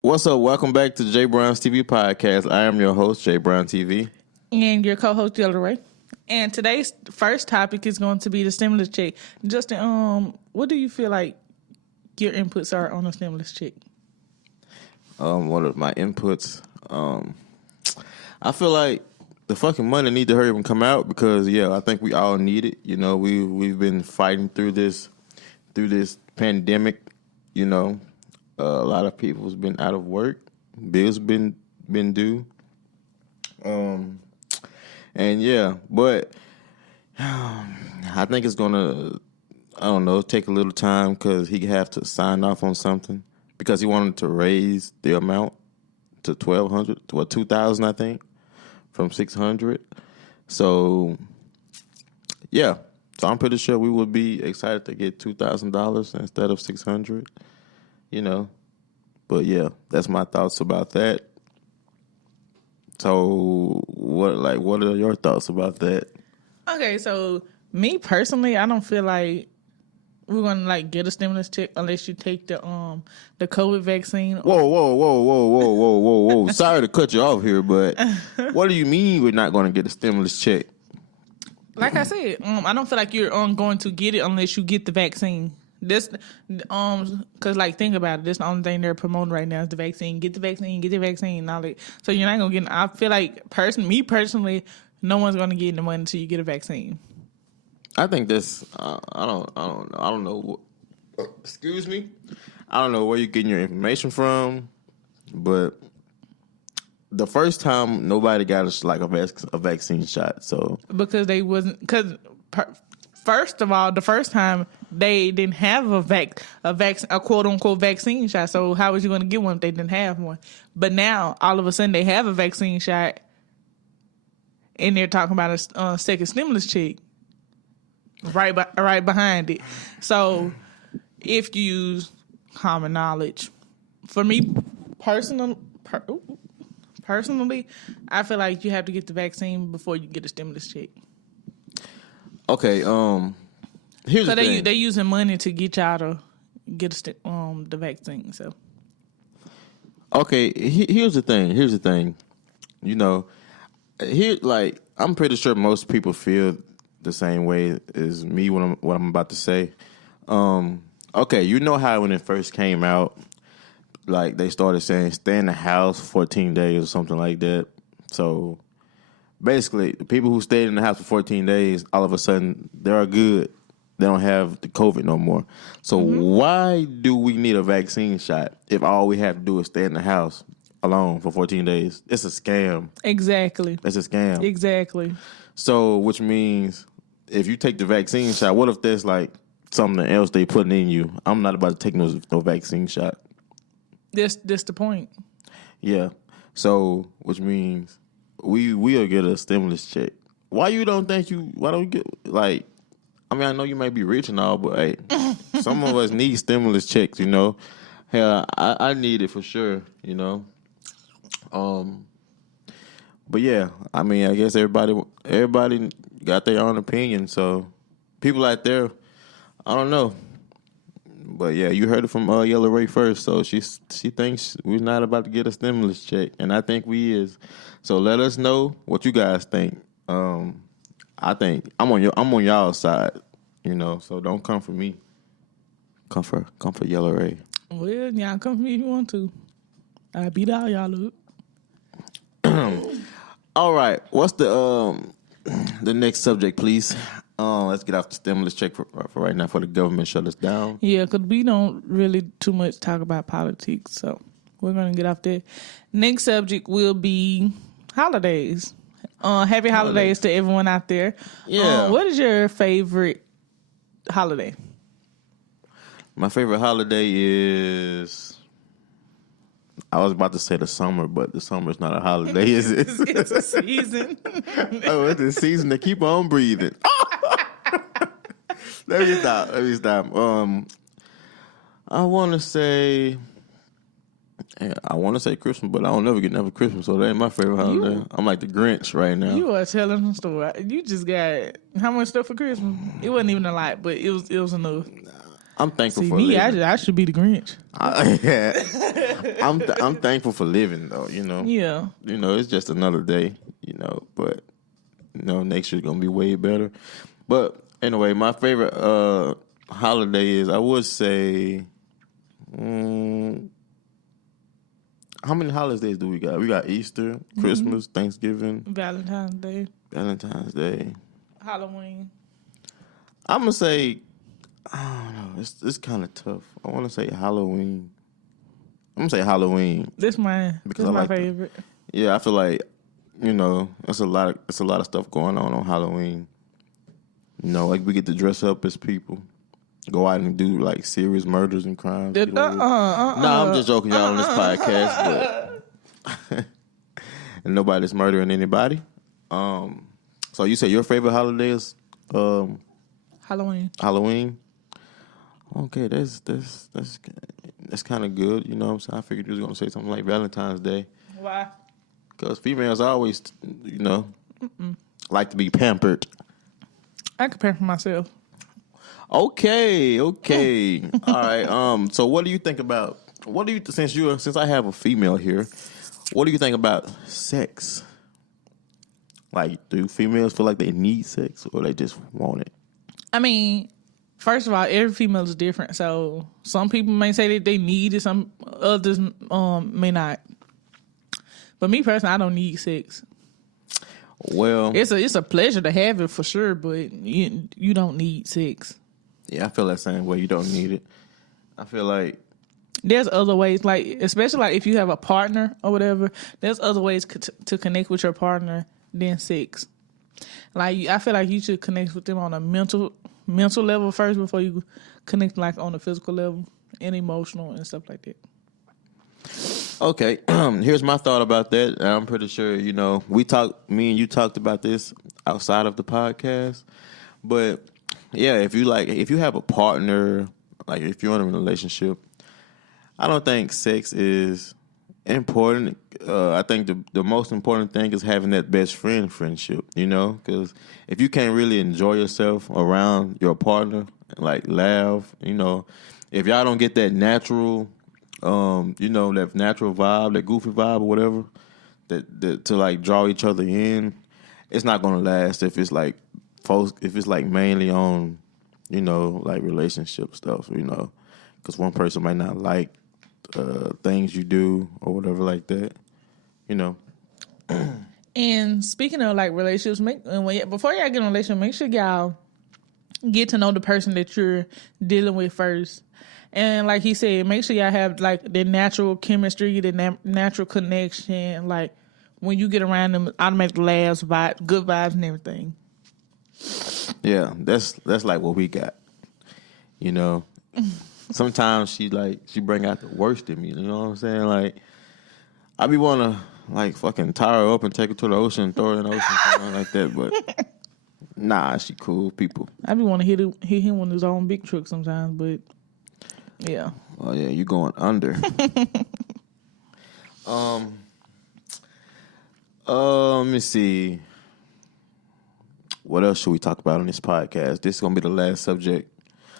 What's up? Welcome back to Jay Brown's TV podcast. I am your host, Jay Brown TV. And your co-host, Ray. And today's first topic is going to be the stimulus check. Justin, what do you feel like your inputs are on the stimulus check? What are my inputs? I feel like the fucking money need to hurry up and come out because I think we all need it. You know, we've been fighting through this pandemic. You know, a lot of people's been out of work, bills been due. But I think it's gonna, take a little time because he have to sign off on something because he wanted to raise the amount to $1,200, to $2,000, I think, from $600. So I'm pretty sure we would be excited to get $2,000 instead of $600. You know, but that's my thoughts about that. So what are your thoughts about that? Okay, so me personally, I don't feel like we're gonna get a stimulus check unless you take the COVID vaccine. Whoa. Sorry to cut you off here, but what do you mean we're not gonna get a stimulus check? Like I said, I don't feel like you're going to get it unless you get the vaccine. This, cause think about it. This the only thing they're promoting right now is the vaccine. Get the vaccine. Get the vaccine. Now, so you're not gonna get. I feel like me personally, no one's gonna get the money until you get a vaccine. I think this. I don't know. Excuse me. I don't know where you're getting your information from, but the first time nobody got a vaccine shot. So because they wasn't first of all, the first time they didn't have a quote unquote vaccine shot. So how was you going to get one if they didn't have one? But now all of a sudden they have a vaccine shot, and they're talking about a second stimulus check right behind it. So if you use common knowledge, for me personally, I feel like you have to get the vaccine before you get a stimulus check. Okay, here's the thing. They're using money to get y'all to get the vaccine. So, okay, here's the thing. You know, I'm pretty sure most people feel the same way as me. What I'm about to say. Okay, you know how when it first came out, they started saying stay in the house 14 days or something like that. So basically, the people who stayed in the house for 14 days, all of a sudden, they're good. They don't have the COVID no more. So why do we need a vaccine shot if all we have to do is stay in the house alone for 14 days? It's a scam. Exactly. It's a scam. Exactly. So, which means if you take the vaccine shot, what if there's something else they putting in you? I'm not about to take no vaccine shot. That's the point. Yeah. So, which means we'll get a stimulus check. Why don't you get I know you might be rich and all, but hey, some of us need stimulus checks, you know. Hell, I need it for sure, you know. But I guess everybody got their own opinion, so people out there, I don't know. But you heard it from Yellow Ray first, so she thinks we're not about to get a stimulus check, and I think we is. So let us know what you guys think. I think I'm on y'all's side, you know. So don't come for me. Come for Yellow Ray. Well, y'all come for me if you want to. I beat all y'all up. All right. What's the next subject, please? Let's get off the stimulus check for right now before the government shut us down. Yeah, because we don't really too much talk about politics, so we're going to get off there. Next subject will be holidays. Happy holidays to everyone out there. Yeah. What is your favorite holiday? My favorite holiday is... I was about to say the summer, but the summer is not a holiday, is it? It's a season. Oh, it's a season to keep on breathing. Let me stop. I want to say Christmas, but I don't never get never Christmas, so that ain't my favorite holiday. I'm like the Grinch right now. You are telling a story. You just got how much stuff for Christmas? It wasn't even a lot, but it was enough. I'm thankful See for me, living. I should be the Grinch. I'm thankful for living though. Yeah. It's just another day. But next year's gonna be way better. But anyway, my favorite holiday is, I would say. How many holidays do we got? We got Easter, Christmas, Thanksgiving, Valentine's Day, Halloween. I'm gonna say, I don't know. It's kind of tough. I want to say Halloween. I'm gonna say Halloween This mine. because This I my like favorite. Yeah, I feel like it's a lot of stuff going on Halloween. Like we get to dress up as people, go out and do like serious murders and crimes. Nah, I'm just joking, y'all, on this podcast, but and nobody's murdering anybody. So you say your favorite holiday is Halloween. Halloween. Okay, that's kind of good. You know what I'm saying? I figured you was gonna say something like Valentine's Day. Why? Because females always, like to be pampered. I can pamper myself. Okay. All right. So what do you think about? Since I have a female here, what do you think about sex? Like, do females feel like they need sex or they just want it? I mean, first of all, every female is different. So some people may say that they need it, some others may not. But me personally, I don't need sex. Well, it's a pleasure to have it for sure, but you don't need sex. Yeah, I feel that same way. You don't need it. I feel like there's other ways, like especially like if you have a partner or whatever. There's other ways to connect with your partner than sex. Like I feel like you should connect with them on a mental level first before you connect like on a physical level and emotional and stuff like that. Okay, here's my thought about that. I'm pretty sure me and you talked about this outside of the podcast, but yeah, if you have a partner, like if you're in a relationship, I don't think sex is important. I think the most important thing is having that best friendship, because if you can't really enjoy yourself around your partner, like laugh, if y'all don't get that natural, that natural vibe, that goofy vibe or whatever, that to like draw each other in, it's not gonna last if it's like mainly on, like relationship stuff, because one person might not like things you do or whatever like that, And speaking of like relationships, before y'all get in a relationship, make sure y'all get to know the person that you're dealing with first. And like he said, make sure y'all have like the natural chemistry, the natural connection. Like when you get around them, automatic laughs, good vibes, and everything. Yeah, that's like what we got. Sometimes she bring out the worst in me. You know what I'm saying? Like I be wanna like fucking tie her up and take her to the ocean, and throw her in the ocean, something like that. But nah, she cool people. I be want to hit him on his own big truck sometimes, but. Yeah. Oh yeah, you going under. Let me see. What else should we talk about on this podcast? This is gonna be the last subject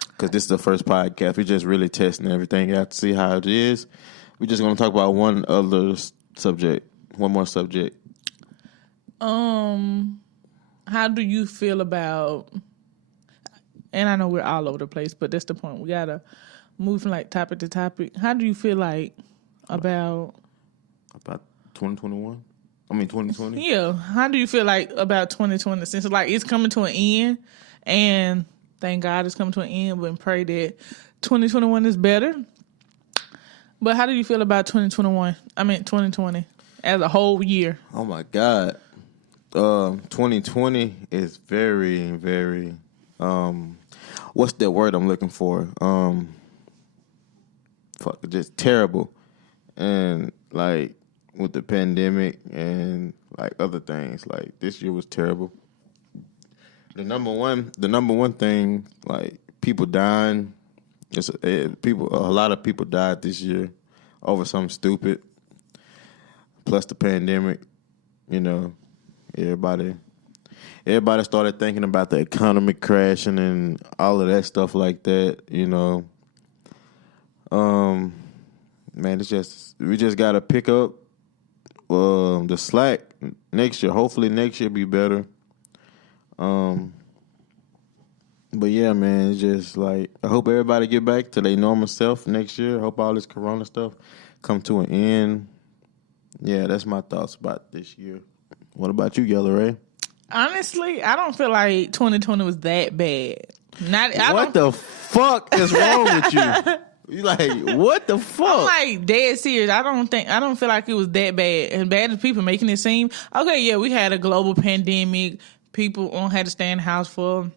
because this is the first podcast. We're just really testing everything out to see how it is. We're just gonna talk about one more subject. How do you feel about? And I know we're all over the place, but that's the point. We gotta. Moving like topic to topic, how do you feel like about 2021? I mean 2020? Yeah, how do you feel like about 2020 since like it's coming to an end, and thank God it's coming to an end, but pray that 2021 is better. But how do you feel about 2020 as a whole year? Oh my God. 2020 is very, very what's that word I'm looking for? Just terrible. And like with the pandemic and like other things, like this year was terrible. The number one thing, like people dying, a lot of people died this year over something stupid. Plus the pandemic, everybody. everybody started thinking about the economy crashing and all of that stuff like that. You know, man, we just gotta pick up the slack next year. Hopefully, next year be better. But yeah, man, it's just like I hope everybody get back to their normal self next year. I hope all this corona stuff come to an end. Yeah, that's my thoughts about this year. What about you, Yellow Ray? Honestly, I don't feel like 2020 was that bad. What the fuck is wrong with you? You like, what the fuck? I'm like dead serious. I don't feel like it was that bad. As bad as people making it seem. Okay, yeah, we had a global pandemic. People had to stay in the house for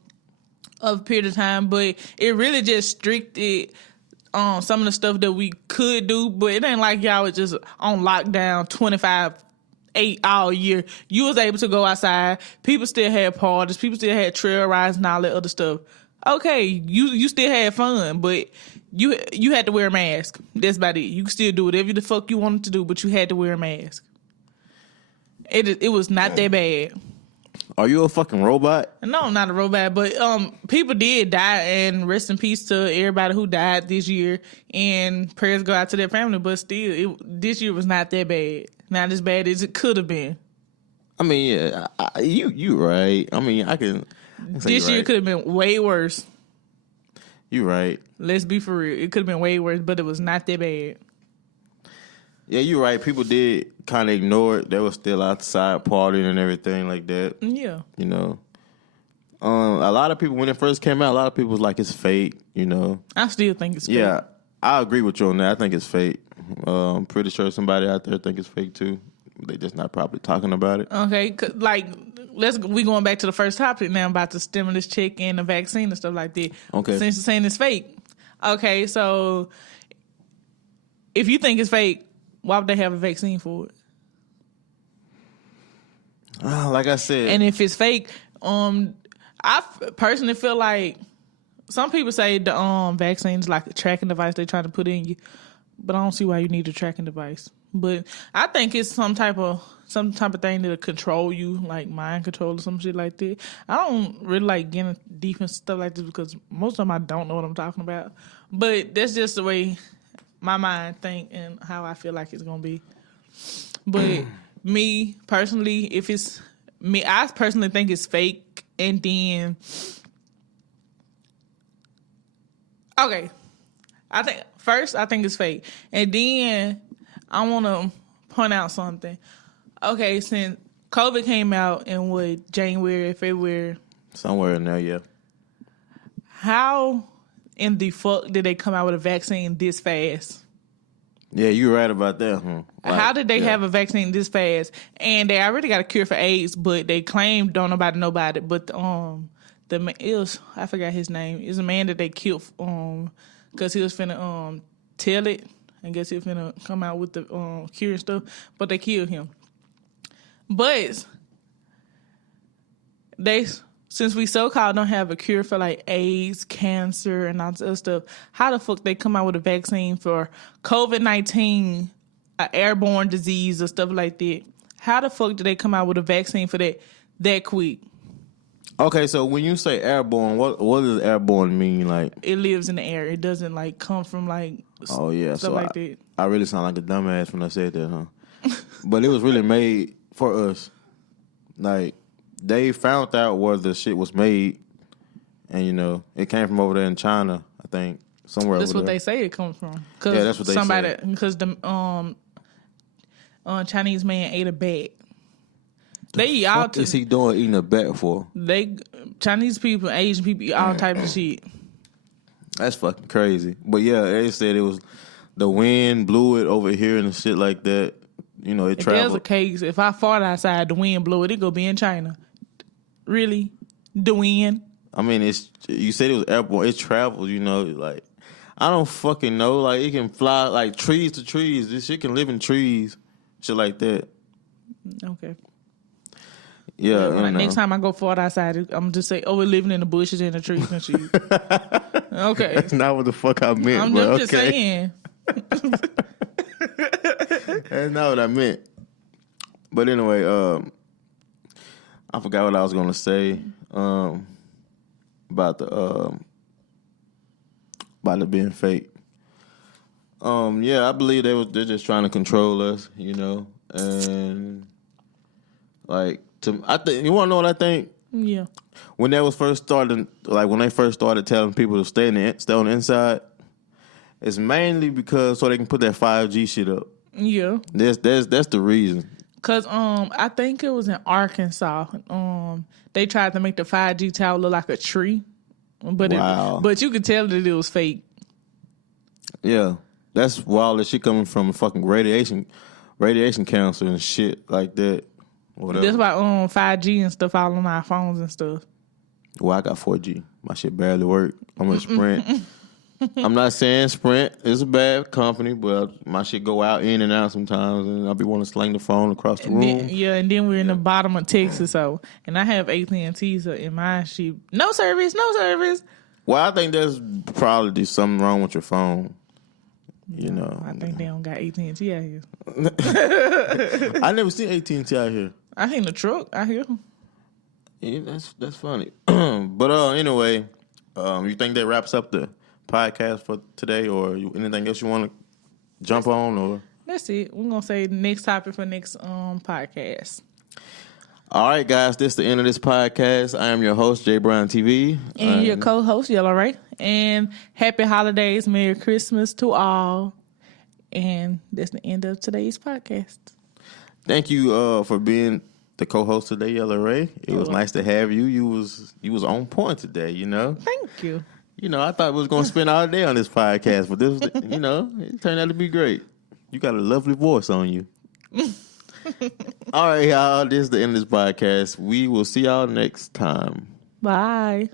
a period of time, but it really just restricted some of the stuff that we could do. But it ain't like y'all was just on lockdown 25/8 all year. You was able to go outside. People still had parties. People still had trail rides and all that other stuff. Okay, you still had fun, but you had to wear a mask. That's about it. You could still do whatever the fuck you wanted to do, but you had to wear a mask. It was not that bad. Are you a fucking robot? No, I'm not a robot, but people did die, and rest in peace to everybody who died this year, and prayers go out to their family, but still, this year was not that bad. Not as bad as it could have been. I mean, yeah, you right. I mean, I can say This year could have been way worse. You right. Let's be for real. It could have been way worse, but it was not that bad. Yeah, you're right. People did kind of ignore it. They were still outside partying and everything like that. Yeah. You know. A lot of people, when it first came out, a lot of people was like, it's fake, you know. I still think it's fake. Yeah, I agree with you on that. I think it's fake. I'm pretty sure somebody out there think it's fake too. They just not probably talking about it. Okay, like we going back to the first topic now about the stimulus check and the vaccine and stuff like that. Okay. Since you're saying it's fake. Okay, so if you think it's fake, why would they have a vaccine for it? Like I said. And if it's fake, I personally feel like some people say the vaccine is like a tracking device they're trying to put in you, but I don't see why you need a tracking device. But I think it's some type of thing that'll control you, like mind control or some shit like that. I don't really like getting deep and stuff like this because most of them I don't know what I'm talking about. But that's just the way my mind think and how I feel like it's gonna be. But me personally, if it's me, I personally think it's fake. And then, okay, I think it's fake. And then I want to point out something. Okay, since COVID came out in January, February, somewhere in there, yeah. How in the fuck did they come out with a vaccine this fast? Yeah, you're right about that, huh? Like, how did they have a vaccine this fast? And they already got a cure for AIDS, but they claimed don't nobody know about it. But I forgot his name. It's a man that they killed because he was finna tell it. I guess he was finna come out with the cure and stuff. But they killed him. But since we so-called don't have a cure for like AIDS, cancer, and all this other stuff, how the fuck they come out with a vaccine for COVID-19, an airborne disease or stuff like that? How the fuck did they come out with a vaccine for that quick? Okay, so when you say airborne, what does airborne mean? Like, it lives in the air. It doesn't like come from like stuff so like that. I really sound like a dumbass when I said that, huh? But it was really made for us. Like, they found out where the shit was made, and you know it came from over there in China, I think, somewhere. That's over what there. they say it comes from. Yeah, that's what they say. Because the Chinese man ate a bat. They eat all. What is he doing eating a bat for? Chinese people, Asian people eat all types of shit. That's fucking crazy. But yeah, they said it was the wind blew it over here and shit like that. You know, it traveled. If there's a case, if I fart outside, the wind blow it go be in China. Really? The wind? I mean, you said it was airborne. It travels, you know, like, I don't fucking know. Like, it can fly, like, trees to trees. This shit can live in trees. Shit like that. Okay. Yeah. Next time I go fart outside, I'm just say, we're living in the bushes and the trees and shit. Okay. That's not what the fuck I meant, I'm just saying. That's not what I meant. But anyway, I forgot what I was gonna say about it being fake. Yeah, I believe they're just trying to control us, you know, and like I think you want to know what I think. Yeah. When they was first starting, like when they first started telling people to stay on the inside, it's mainly because so they can put that 5G shit up. Yeah. That's the reason. Cause I think it was in Arkansas. They tried to make the 5G tower look like a tree, but Wow. but you could tell that it was fake. Yeah, that's wild. That shit coming from fucking radiation cancer and shit like that. Whatever. That's why 5G and stuff all on our phones and stuff. Well, I got 4G. My shit barely work. I'm a Sprint. I'm not saying Sprint is a bad company, but my shit go out in and out sometimes, and I'll be wanting to sling the phone across the room. And then we're in the bottom of Texas, and I have AT&T, so in my shit, no service. Well, I think there's probably something wrong with your phone. You know, I think they don't got AT&T out here. I never seen AT&T out here. I seen the truck out here. Yeah, that's funny. But anyway, you think that wraps up the podcast for today, or anything else you want to jump on? Or that's it. We're gonna say the next topic for next podcast. All right, guys, this is the end of this podcast. I am your host, J Brown TV, and your co-host, Yellow Ray. And happy holidays, Merry Christmas to all. And that's the end of today's podcast. Thank you for being the co-host today, Yellow Ray. It was nice to have you. You was on point today. You know. Thank you. You know, I thought we was going to spend all day on this podcast, but this, you know, it turned out to be great. You got a lovely voice on you. All right, y'all. This is the end of this podcast. We will see y'all next time. Bye.